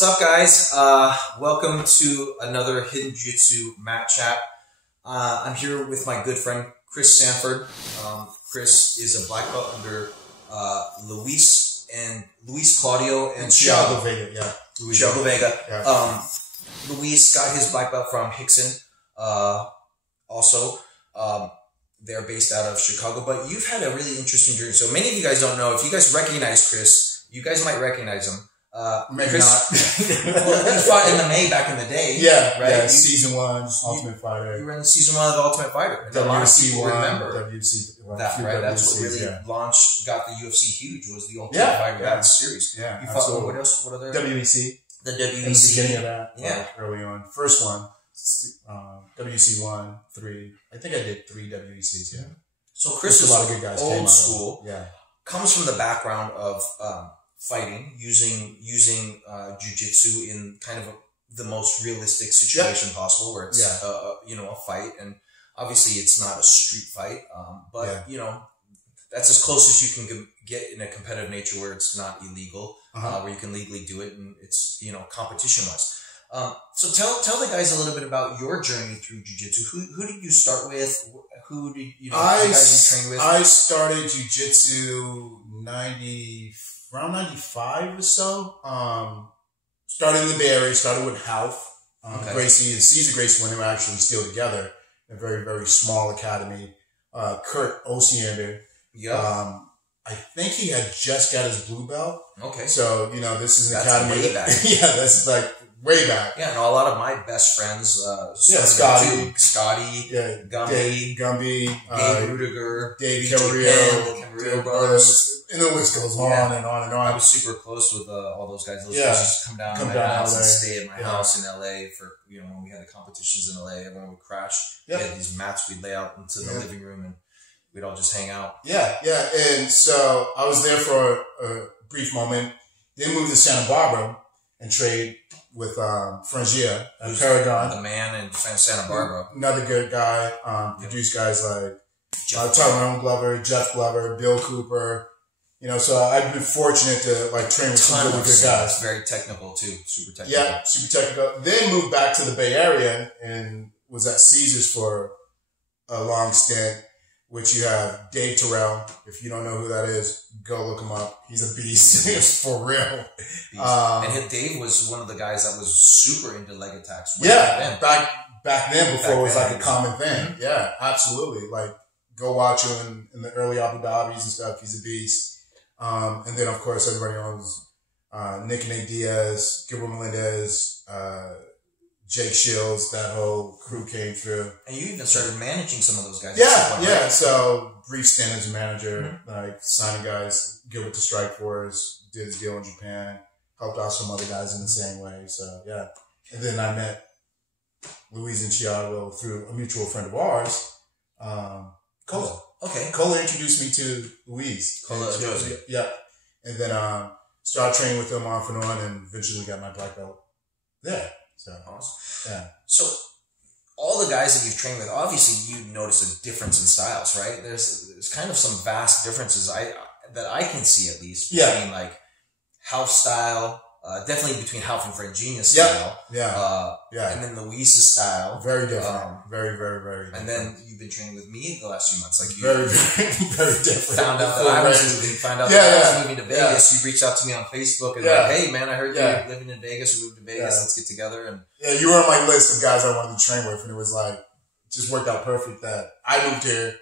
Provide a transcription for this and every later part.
What's up, guys? Welcome to another Hidden Jiu-Jitsu mat chat. I'm here with my good friend Chris Sanford. Chris is a black belt under Luis, Claudio, and Thiago Vega. Yeah, Thiago Vega. Yeah. Luis got his black belt from Rickson. Also, they're based out of Chicago. But you've had a really interesting journey. So many of you guys don't know. If you guys recognize Chris, you guys might recognize him. Maybe Chris, not. Well, you fought in the May back in the day. Yeah, right. Yeah, season 1, Ultimate Fighter. You were in season 1 of the Ultimate Fighter. And a lot of people remember that, right? That's what really launched, got the UFC huge, was the Ultimate Fighter that series. Yeah, you fought what else? What other? WEC. The WEC. In the beginning of that. Yeah. Early on. First one. WEC 1, 3. I think I did 3 WECs. Yeah. So Chris is a lot of good guys old school. Yeah. Comes from the background of fighting, using jiu-jitsu in kind of the most realistic situation possible, where it's a fight, and obviously it's not a street fight, but that's as close as you can get in a competitive nature where it's not illegal, where you can legally do it, and it's competition wise. So tell the guys a little bit about your journey through jiu-jitsu. Who did you start with? Who did you guys you train with? I started jiu-jitsu around 95 or so. Started in the Bay Area, started with Ralph Gracie and Ceasar Gracie when they were actually still together. A very, very small academy. Kurt Osiander. Yeah. I think he had just got his blue belt. Okay. So, this is an academy. Way back. Yeah, that's like way back. Yeah, and a lot of my best friends, Scotty, Gumby, Dave Rudiger, Dave Camarillo brothers. And the list goes on and on and on. I was super close with all those guys. Those guys used to come down to my house and stay at my house in LA for, when we had the competitions in LA, everyone would crash. We had these mats we'd lay out into the living room and we'd all just hang out. Yeah. And so I was there for a brief moment, then moved to Santa Barbara and trade with Franjinha at Paragon. The man in Santa Barbara. Another good guy. Produced guys like Tyrone Glover, Jeff Glover, Bill Cooper. So I've been fortunate to train with some really good guys. Very technical too, super technical. Yeah, super technical. Then moved back to the Bay Area and was at Caesars for a long stint, which you have Dave Terrell. If you don't know who that is, go look him up. He's a beast. For real. And Dave was one of the guys that was super into leg attacks. Back then before it was like a common thing. Mm-hmm. Yeah, absolutely. Go watch him in the early Abu Dhabis and stuff. He's a beast. And then, of course, everybody knows Nick and Nate Diaz, Gilbert Melendez, Jake Shields, that whole crew came through. And you even started managing some of those guys. Yeah. So, brief stint as a manager, signing guys, Gilbert to strike for us, did his deal in Japan, helped out some other guys in the same way. So, yeah. And then I met Luis and Thiago through a mutual friend of ours, Cola. Okay. Cola introduced me to Luis. Yeah. And then started training with him off and on and eventually got my black belt there. So awesome. Yeah. So all the guys that you've trained with, obviously you notice a difference in styles, right? There's kind of some vast differences that I can see, at least, between house style, definitely between Ralph and Franjinha style. And then Luis's style. Very different. Very, very, very different. And then you've been training with me the last few months. Very, very different. Found out that I was moving to Vegas. You reached out to me on Facebook and hey man, I heard you're living in Vegas. We moved to Vegas. Let's get together. And you were on my list of guys I wanted to train with, and it was just worked out perfect that I moved here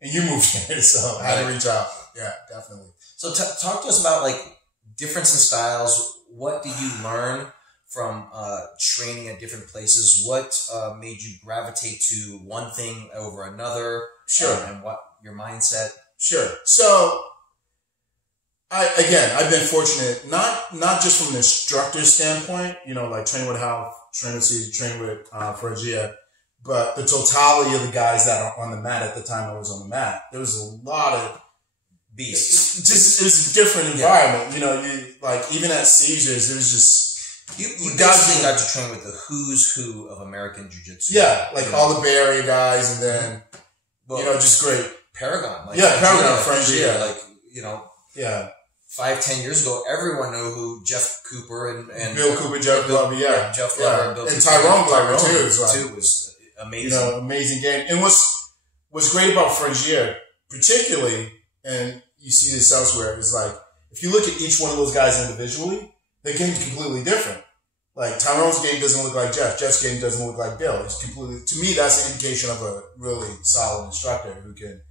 and you moved here. So I had to reach out. Yeah, definitely. So talk to us about difference in styles. What did you learn from training at different places? What made you gravitate to one thing over another? Sure. And what your mindset? Sure. So, I've been fortunate, not just from an instructor standpoint, training with Ralph, training with Caesar, training with Franjinha, but the totality of the guys that are on the mat at the time I was on the mat. There was a lot of beasts. It was a different environment. Even at Caesars, it was just you basically got to train with the who's who of American Jiu-Jitsu. Yeah, all the Bay Area guys, and then just great Paragon. Paragon, Franjinha. Yeah. 5-10 years ago, everyone knew who Jeff Cooper and Bill Cooper, Jeff Glover, Jeff Glover, and Bill and Cooper. Tyrone Glover too. Was amazing. You know, amazing game. And what's great about Franjinha, particularly, and you see this elsewhere, is like if you look at each one of those guys individually, their game's completely different. Like Tyrone's game doesn't look like Jeff. Jeff's game doesn't look like Bill. It's completely, to me, that's an indication of a really solid instructor who can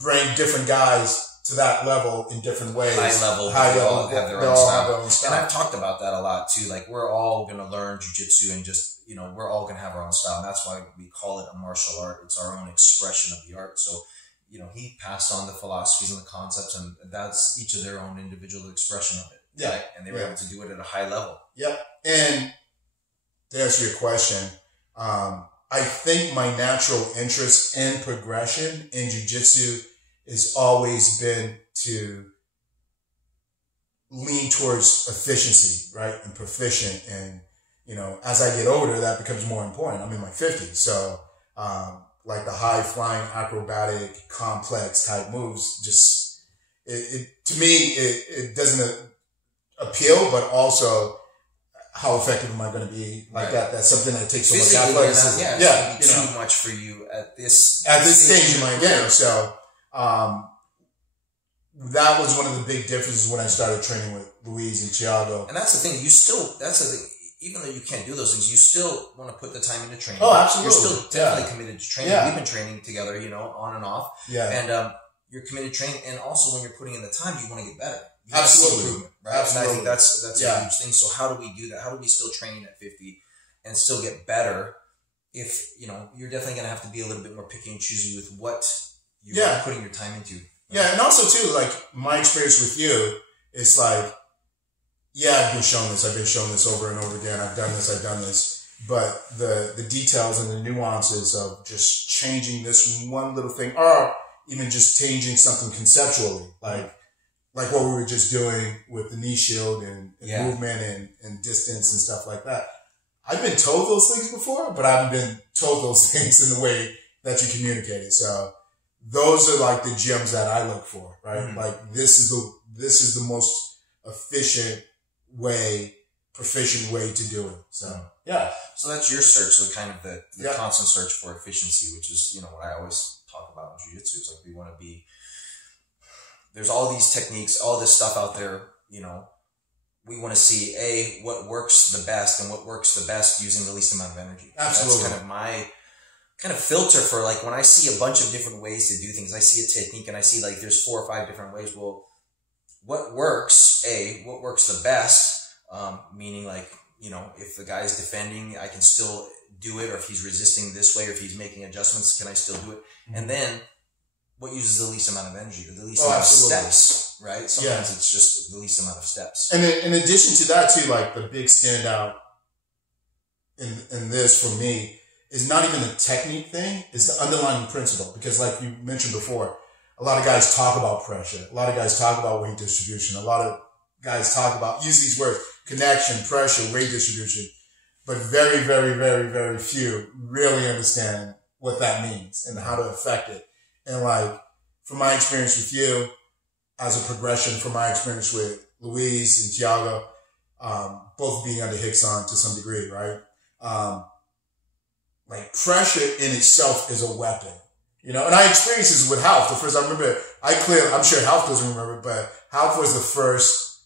bring different guys to that level in different ways. High level, they all have their own style. And I've talked about that a lot too. Like we're all going to learn jiu-jitsu and just, you know, we're all going to have our own style. And that's why we call it a martial art. It's our own expression of the art. So, you know, he passed on the philosophies and the concepts, and that's each of their own individual expression of it. Yeah. Right? And they were able to do it at a high level. Yep. And to answer your question, I think my natural interest and progression in jiu-jitsu has always been to lean towards efficiency, right? And proficient. And, you know, as I get older, that becomes more important. I'm in my 50s. So, like the high flying, acrobatic, complex type moves, just, to me, it doesn't appeal, but also how effective am I going to be like that? That's something that takes so much athleticism. Yeah, it's too much for you at this stage in my game. So, that was one of the big differences when I started training with Luis and Thiago. And that's the thing. Even though you can't do those things, you still want to put the time into training. Oh, absolutely. You're still definitely committed to training. Yeah. We've been training together, you know, on and off. Yeah. And, you're committed to training. And also when you're putting in the time, you want to get better. You Absolutely. Improvement, right? Absolutely. And I think that's a huge thing. So how do we do that? How do we still train at 50 and still get better if, you know, you're definitely going to have to be a little bit more picky and choosy with what you're putting your time into. Yeah. And also too, like my experience with you, it's like, I've been shown this over and over again. I've done this. But the details and the nuances of just changing this one little thing, or even just changing something conceptually, like what we were just doing with the knee shield and movement and distance and stuff like that. I've been told those things before, but I haven't been told those things in the way that you communicate it. So those are like the gems that I look for, right? Mm-hmm. Like this is the most efficient way, proficient way to do it. So So that's your search, so kind of the constant search for efficiency, which is, you know, what I always talk about in jiu-jitsu. It's like we want to be, there's all these techniques, all this stuff out there, you know, we want to see what works the best and what works the best using the least amount of energy. Absolutely. That's kind of my kind of filter for, like, when I see a bunch of different ways to do things, I see a technique and I see like there's 4 or 5 different ways. Well, what works the best? Meaning, like, you know, if the guy's defending, I can still do it, or if he's resisting this way, or if he's making adjustments, can I still do it? Mm-hmm. And then what uses the least amount of energy, or the least amount of steps, right? Sometimes it's just the least amount of steps. And in addition to that too, like the big standout in this for me is not even the technique thing, it's the underlying principle. Because like you mentioned before, a lot of guys talk about pressure. A lot of guys talk about weight distribution. A lot of guys talk about, use these words, connection, pressure, weight distribution. But very, very, very, very few really understand what that means and how to affect it. And like, from my experience with you, as a progression from my experience with Luis and Thiago, both being under Rickson to some degree, right? Like pressure in itself is a weapon. You know, and I experienced this with Ralph. The first, I remember, I'm sure Ralph doesn't remember, but Ralph was the first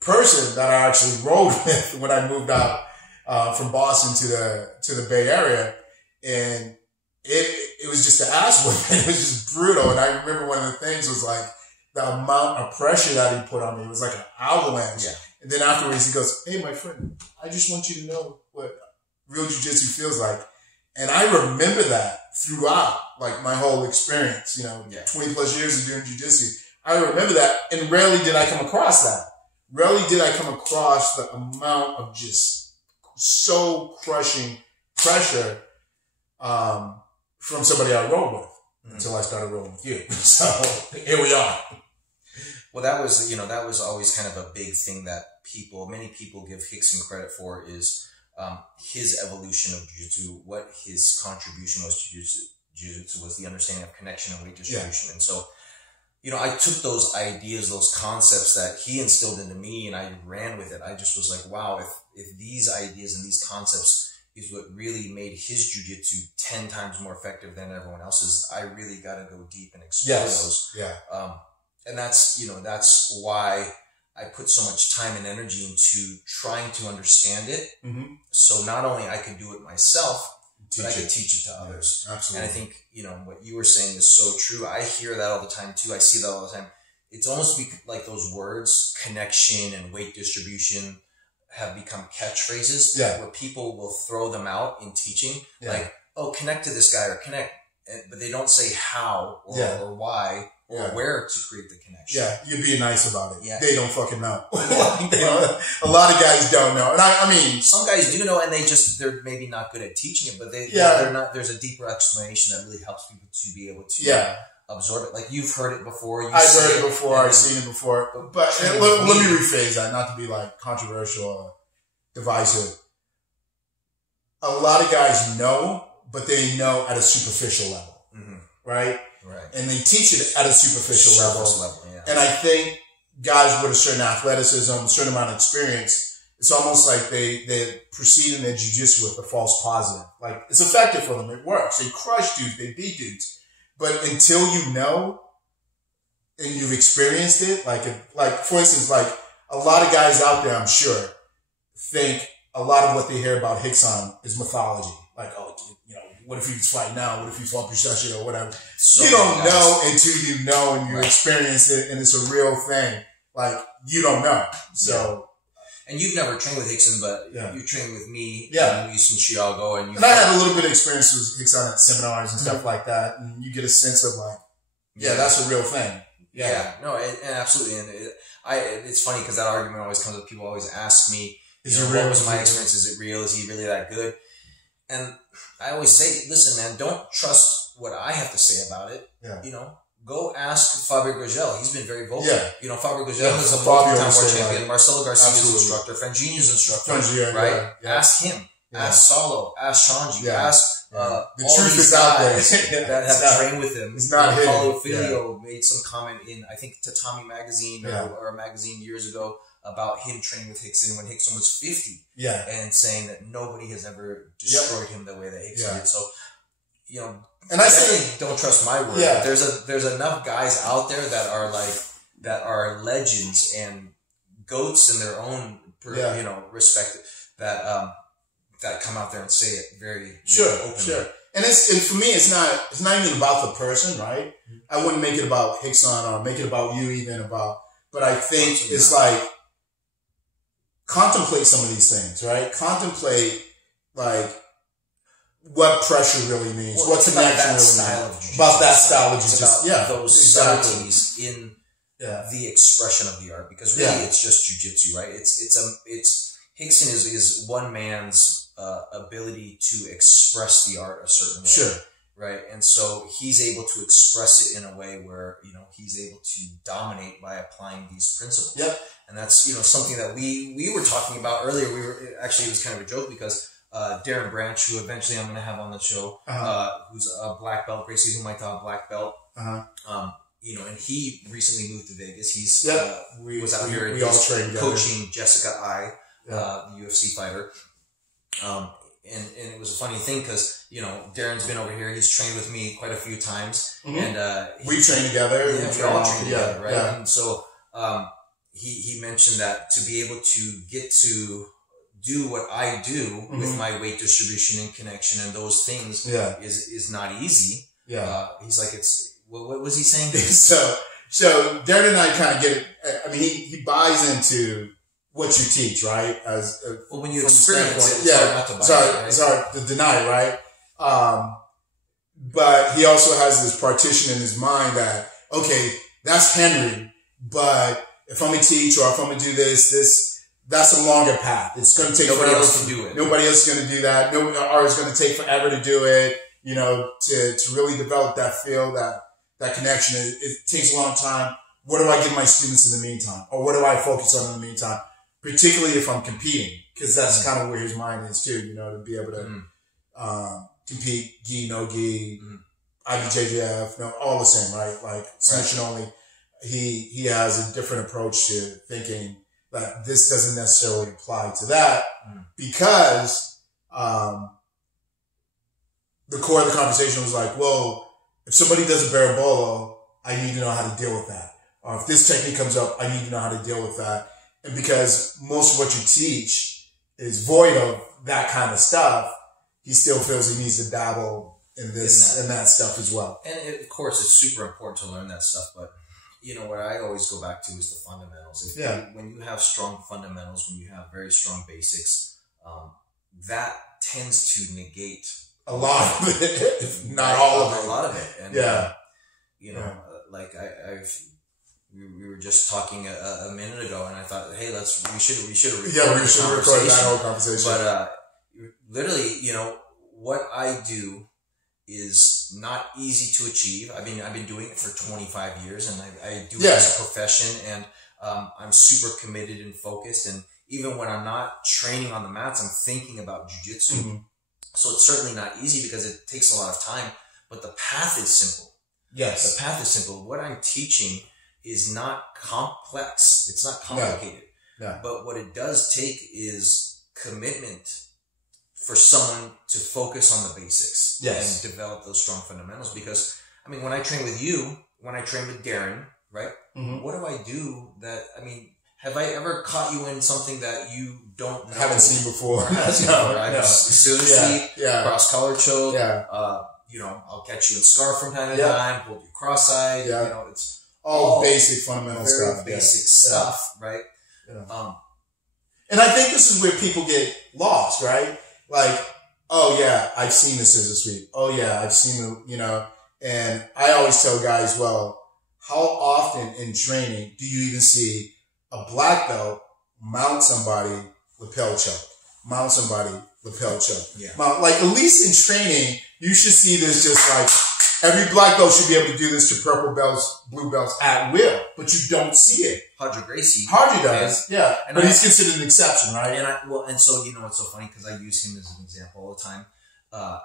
person that I actually rode with when I moved out, from Boston to the Bay Area. And it was just an ass whipping. It was just brutal. And I remember one of the things was like the amount of pressure that he put on me. It was like an avalanche. Yeah. And then afterwards he goes, "Hey, my friend, I just want you to know what real jiu-jitsu feels like." And I remember that throughout, like, my whole experience, you know, 20 plus years of doing jiu-jitsu. I remember that, and rarely did I come across that. Rarely did I come across the amount of just so crushing pressure from somebody I rode with until I started rolling with you. So here we are. Well, that was always kind of a big thing that many people give Rickson credit for, is his evolution of jiu-jitsu. What his contribution was to jiu-jitsu was the understanding of connection and weight distribution. And so I took those ideas, those concepts that he instilled into me, and I ran with it. I just was like, wow, if these ideas and these concepts is what really made his jiu-jitsu 10 times more effective than everyone else's, I really got to go deep and explore those. Yeah. And that's why I put so much time and energy into trying to understand it. Mm-hmm. So not only I could do it myself, but I could teach it to others. Absolutely. And I think, what you were saying is so true. I hear that all the time too. I see that all the time. It's almost like those words, connection and weight distribution, have become catchphrases where people will throw them out in teaching. Like, oh, connect to this guy or connect. But they don't say how or why or where to create the connection. Yeah, you're being nice about it. Yeah. They don't fucking know. A lot of guys don't know. And I mean, some guys do know, and they're maybe not good at teaching it, but they're not, there's a deeper explanation that really helps people to be able to absorb it. Like, you've heard it before. I've heard it before. I've seen it before. But let me rephrase that, not to be like controversial or divisive. A lot of guys know, but they know at a superficial level. Mm-hmm. Right? Right. And they teach it at a superficial level. And I think guys with a certain athleticism, a certain amount of experience, it's almost like they proceed in their jiu-jitsu with a false positive. Like, it's effective for them. It works. They crush dudes. They beat dudes. But until you know and you've experienced it, like for instance, like a lot of guys out there, I'm sure, think a lot of what they hear about Rickson is mythology. Like, oh, what if he was fighting now? What if he fought Pistache or whatever? So you don't know until you know and you experience it, and it's a real thing. Like, you don't know. So, and you've never trained with Rickson, but you trained with me. And Luis and Thiago, and I had a little bit of experience with Rickson at seminars and stuff like that, and you get a sense of like, that's a real thing. No, and absolutely, and it's funny because that argument always comes up. People always ask me, what was my experience? Is it real? Is he really that good? And I always say, listen, man, don't trust what I have to say about it. Yeah. Go ask Fabio Gurgel. He's been very vocal. Yeah. Fabio Gurgel is a multi-time world champion. Marcelo Garcia's instructor. Franjinha's instructor. Right? Yeah. Ask him. Yeah. Ask Solo. Ask Shanji. Yeah. Ask the all truth these is out there. that have trained with him. It's not hidden. Paulo Filio made some comment in, I think, Tatami magazine or a magazine years ago about him training with Rickson when Rickson was 50. Yeah. And saying that nobody has ever destroyed him the way that Rickson did. So, and I say, don't trust my word. Yeah. There's enough guys out there that are legends and goats in their own respect that come out there and say it very openly. Sure. And for me, it's not even about the person, right? I wouldn't make it about Rickson or make it about you even but I think it's like, contemplate some of these things, right? Contemplate, like, what pressure really means, what connection really means. About that style of jiu-jitsu. About those subtleties in the expression of the art. Because really, it's just jiu-jitsu, right? Rickson is one man's ability to express the art a certain way. Sure. Right? And so he's able to express it in a way where, he's able to dominate by applying these principles. Yep. And that's, something that we were talking about earlier. It was kind of a joke because Darren Branch, who eventually I'm going to have on the show, who's a black belt, Gracie, whom I taught black belt, and he recently moved to Vegas. He's was out here coaching Jessica Ai, the UFC fighter. And it was a funny thing because, Darren's been over here. He's trained with me quite a few times. Mm-hmm. And we train together. We all train together, right? Yeah. And so he mentioned that to be able to get to do what I do with my weight distribution and connection and those things is not easy. Yeah. He's like, what was he saying? So Darren and I kind of get it. I mean, he buys into what you teach, right? When you experience it, sorry to deny, right? But he also has this partition in his mind that, okay, that's Henry, but if I'm going to teach or if I'm going to do this, that's a longer path. It's going to take nobody else to do it. Nobody else is going to do that. Or it's going to take forever to do it, to really develop that feel, that connection. It takes a long time. What do I give my students in the meantime? Or what do I focus on in the meantime? Particularly if I'm competing, because that's kind of where his mind is too, to be able to compete, gi, no gi, IBJJF, all the same, right? Like submission only. he has a different approach to thinking that this doesn't necessarily apply to that because the core of the conversation was like, well, if somebody does a barabolo, I need to know how to deal with that. Or if this technique comes up, I need to know how to deal with that. And because most of what you teach is void of that kind of stuff, he still feels he needs to dabble in this and that stuff as well. And of course, it's super important to learn that stuff. But, you know, what I always go back to is the fundamentals. When you have strong fundamentals, when you have very strong basics, that tends to negate a lot of it, if not all of it. A lot of it. And, you know, like we were just talking a minute ago, and I thought, hey, we should record that whole conversation. But literally, you know, what I do is not easy to achieve. I've been doing it for 25 years, and I do it as a profession, and I'm super committed and focused. And even when I'm not training on the mats, I'm thinking about jiu-jitsu. Mm-hmm. So it's certainly not easy because it takes a lot of time, but the path is simple. Yes. The path is simple. What I'm teaching is not complex. It's not complicated. No. But what it does take is commitment for someone to focus on the basics and develop those strong fundamentals. Because, I mean, when I train with you, when I train with Darren, right? Mm-hmm. What do I do that, I mean, have I ever caught you in something that you don't know? Haven't seen before. I've stood asleep, cross-collar choke. You know, I'll catch you in scarf from time to time, hold you cross-eyed. You know, it's all basic fundamental stuff. Basic stuff, right? Yeah. And I think this is where people get lost, right? Like, oh yeah, I've seen the scissor sweep. Oh yeah, I've seen the, you know, and I always tell guys, well, how often in training do you even see a black belt mount somebody lapel choke? Mount somebody lapel choke. Yeah. Like, at least in training, you should see this just like, every black belt should be able to do this to purple belts, blue belts at will, but you don't see it. Ralph Gracie. Hardy does, but he's considered an exception, right? And so, you know, it's so funny because I use him as an example all the time.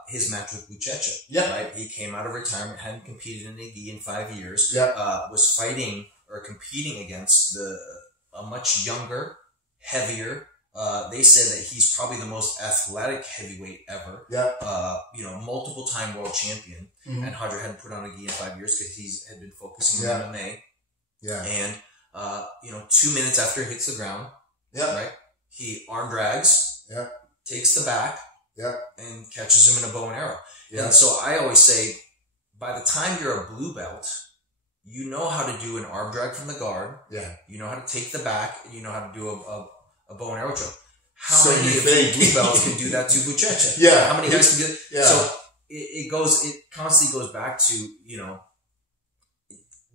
His match with Buchecha, right? He came out of retirement, hadn't competed in a gi in 5 years, was fighting or competing against a much younger, heavier. They said that he's probably the most athletic heavyweight ever. You know, multiple time world champion. Mm-hmm. And Hodger hadn't put on a gi in 5 years because he had been focusing on MMA. And, you know, 2 minutes after he hits the ground, right? He arm drags, takes the back, and catches him in a bow and arrow. And so I always say, by the time you're a blue belt, you know how to do an arm drag from the guard. You know how to take the back, and you know how to do a bow and arrow choke. How many of the blue belts can do that to Buchecha? How many guys can do it? So it constantly goes back to, you know,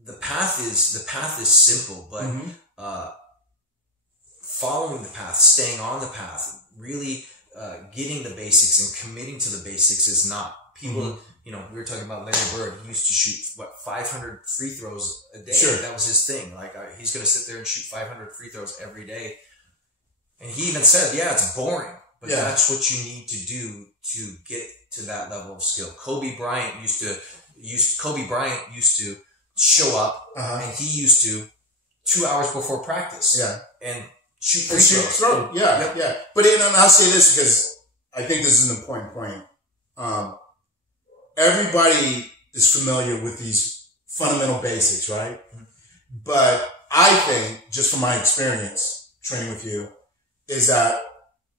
the path is simple, but following the path, staying on the path, really getting the basics and committing to the basics is not. People, you know, we were talking about Larry Bird. He used to shoot 500 free throws a day. That was his thing. Like, he's going to sit there and shoot 500 free throws every day. And he even said, it's boring, but that's what you need to do to get to that level of skill. Kobe Bryant used to show up, and he used to 2 hours before practice, and shoot free throws. But I'll say this because I think this is an important point. Everybody is familiar with these fundamental basics, right? Mm-hmm. But I think, just from my experience training with you, is that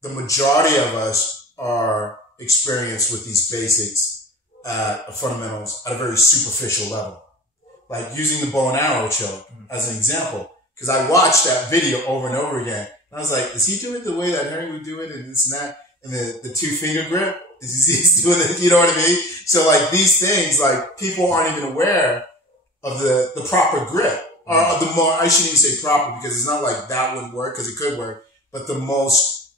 the majority of us are experienced with these basics fundamentals at a very superficial level. Like using the bow and arrow choke as an example. Because I watched that video over and over again. And I was like, is he doing it the way that Henry would do it and this and that? And the 2-finger grip? Is he doing it? You know what I mean? So like these things, like people aren't even aware of the proper grip. Or the more, I shouldn't even say proper because it's not like that wouldn't work because it could work. But the most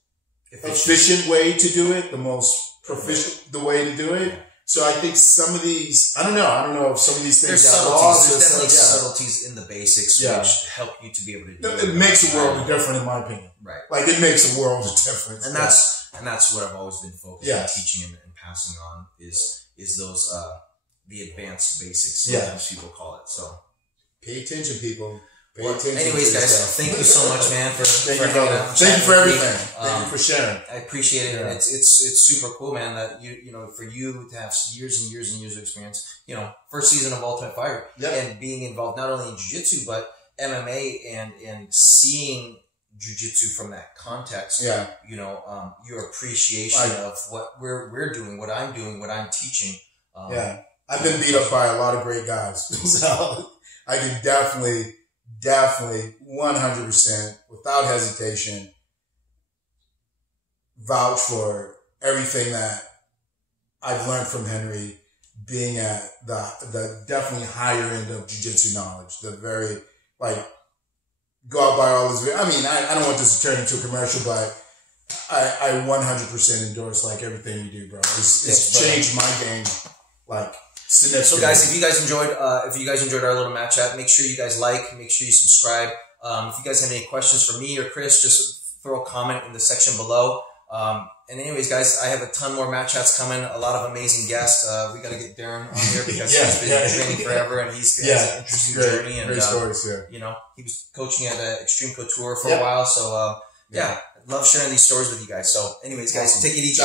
efficient way to do it, the most proficient, the way to do it. So I think some of these, I don't know if some of these things there's definitely subtleties in the basics which help you to be able to do it. It makes a world of difference in my opinion. Right. Like it makes a world of difference. And that's what I've always been focused on teaching and passing on is those, the advanced basics, sometimes people call it. So Pay attention, people. Pay Well, attention. anyways, guys, thank you so much, man, for hanging out. Thank you for everything. Thank you for sharing. I appreciate it, and it's super cool, man. That you know, for you to have years and years and years of experience. You know, first season of Ultimate Fighter, and being involved not only in jiu-jitsu but MMA and seeing jiu-jitsu from that context. You know, your appreciation of what we're doing, what I'm doing, what I'm teaching. I've been beat up by a lot of great guys, so I can definitely 100% without hesitation vouch for everything that I've learned from Henry, being at the definitely higher end of jiu-jitsu knowledge, the very, like, go out by all this. I mean, I don't want this to turn into a commercial, but I 100% endorse, like, everything you do, bro. It's changed my game, like, so guys, if you guys enjoyed our little match chat, make sure you guys make sure you subscribe. If you guys have any questions for me or Chris, just throw a comment in the section below. And anyways, guys, I have a ton more match chats coming. A lot of amazing guests. We got to get Darren on here because he's been training forever and he's has an interesting journey. And great stories, you know, he was coaching at Extreme Couture for a while. So I love sharing these stories with you guys. So anyways, guys, take it easy.